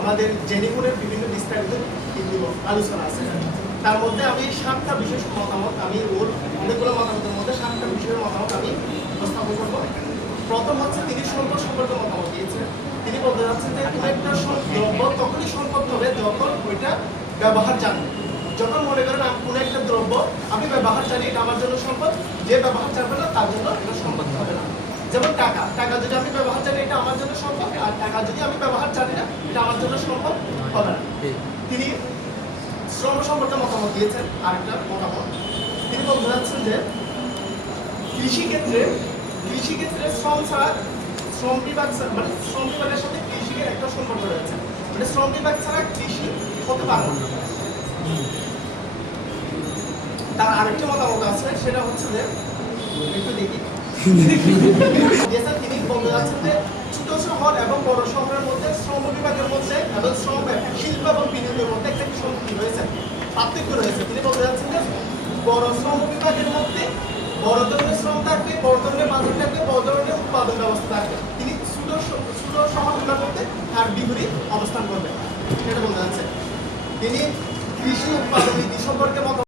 আমাদের জেনিগুনের বিভিন্ন বিস্তারিত আলোচনা আছে। তার মধ্যে আমি সাতটা বিশেষ মতামত, আমি ওর অনেকগুলো মতামতের মধ্যে সাতটা বিষয়ের মতামত আমি উপস্থাপন করব। প্রথম হচ্ছে তিনি সম্পদ সম্পর্কে মতামত দিয়েছেন তিনি বলতে চাচ্ছেন যে কোনো একটা দ্রব্য তখনই সম্পদ হবে যখন ওইটা ব্যবহার জানবে যখন মনে করেন কোনো একটা দ্রব্য আমি ব্যবহার জানি এটা আমার জন্য সম্পদ, যে ব্যবহার জানবে না, তার জন্য এটা যেমন টাকা টাকা যদি আমি ব্যবহার জানি এটা আমার জন্য সম্পদ আর টাকা যদি আমি ব্যবহার জানি না এটা আমার জন্য সম্পদ হবে না। তিনি শ্রম সম্পর্কে মতামত দিয়েছেন আরেকটা মতামত। তিনি বলতে চাচ্ছেন যে কৃষিক্ষেত্রে কৃষিক্ষেত্রে শ্রম ছাড়া শ্রম বিভাগ মানে শ্রম বিভাগের সাথে কৃষির একটা সম্পর্ক রয়েছে। মানে শ্রম বিভাগ ছাড়া কৃষি হতে পারে না। তার আরেকটি মতামত আছে সেটা হচ্ছে যে একটু দেখি। তিনি বলতে যাচ্ছেন এবং বড় শহরের মধ্যে শ্রম বিভাগের মধ্যে শিল্প এবং যাচ্ছেন বড় শ্রম বিভাগের মধ্যে বড় ধরনের শ্রম থাকবে, বড় ধরনের বাজার থাকবে, বড় ধরনের উৎপাদন ব্যবস্থা থাকবে। তিনি ছোট ছোট শহরগুলোর মধ্যে তার বিপরীত অবস্থান করবেন। সেটা বলতে যাচ্ছে তিনি কৃষি, উৎপাদন, নীতি সম্পর্কে মত